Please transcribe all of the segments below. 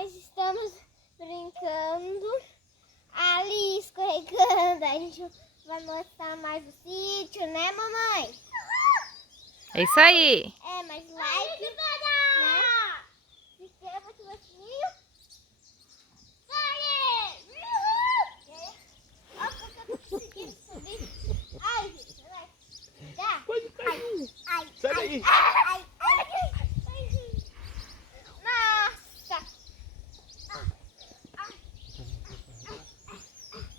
nós estamos brincando ali, escorregando. A gente vai mostrar mais o sítio, né, mamãe? É isso aí. É, mas like, né? Se inscreva aqui no sininho. Olha porque eu tô conseguindo subir. Ai, gente, vai. Já. Pode cair. Ai, Sai daí. ai. Nossa.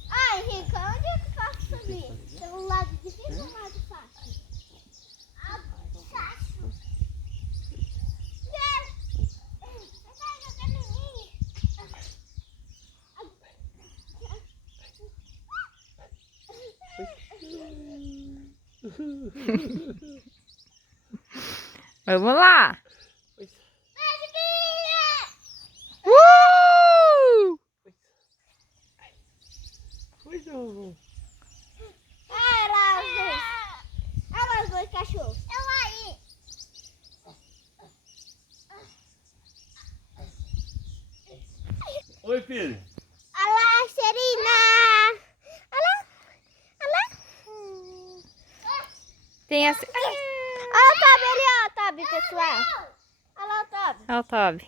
Ai, Rica, onde é que eu posso subir? Pelo lado difícil ou lado fácil? Vamos lá. Olha lá os dois. Olha lá os dois cachorros. aí. Oi, filho. Olha lá, Serina. Olha lá. Tem essa. Olha o Toby ali, ó, o Toby, pessoal. Olha lá o Toby. Olha o Toby.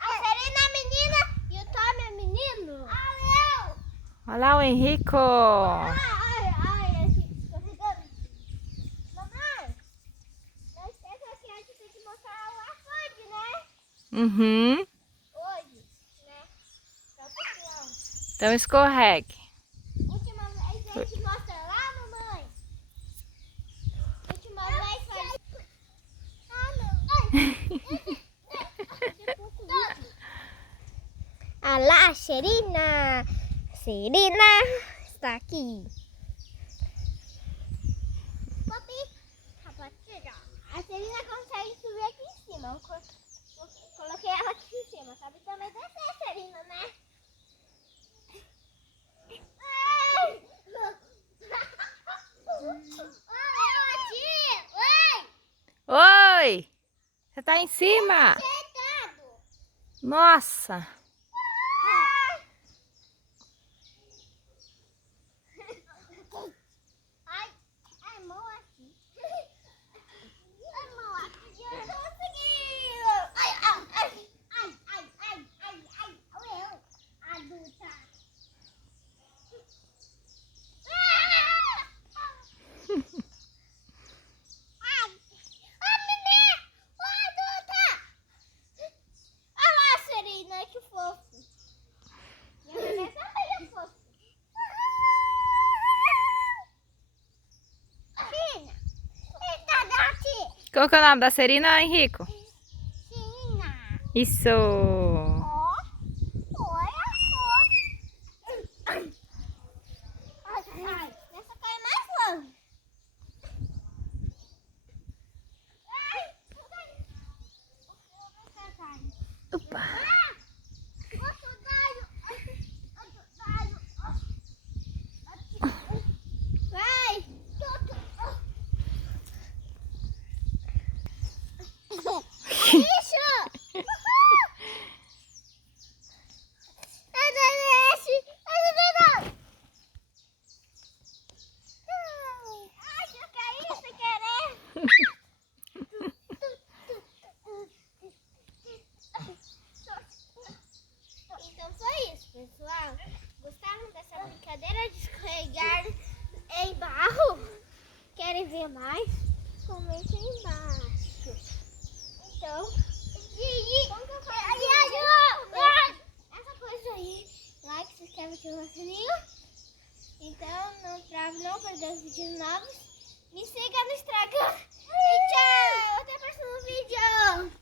A Serina é menina e o Toby é menino. Olha lá o Henrico. Ai, a gente escorregando. Mamãe, não esqueça que a gente tem que mostrar o açude, né? Uhum. Hoje, né? Só porque, ó, Então escorregue. última vez a gente mostra lá, mamãe. Última vez faz... Ah, não. Ah lá, Serina. Serina está aqui. A Serina consegue subir aqui em cima. Eu coloquei ela aqui em cima. Sabe também descer, Serina, né? Oi! Você tá em cima? Nossa! Ai, mão aqui. Ai, mão aqui. Eu não consegui. Ai. Eu, adulta. Olha lá, Serena, que fofo. Minha bebê também é fofo. Serena, eita, Dati. Qual que é o nome da Serina, Henrico? Serena. Isso! Ó, olha só. Ai, essa cai mais longe. Opa! Vai! Isso! Ai, eu caí sem querer! Então foi isso, pessoal. Gostaram dessa brincadeira de escorregar em barro? Querem ver mais? Comente aí embaixo. Então, como que eu faço? Essa coisa aí. Like, se inscreve, ativa o sininho. Então, não perder os vídeos novos. Me siga no Instagram. E tchau! Até o próximo vídeo.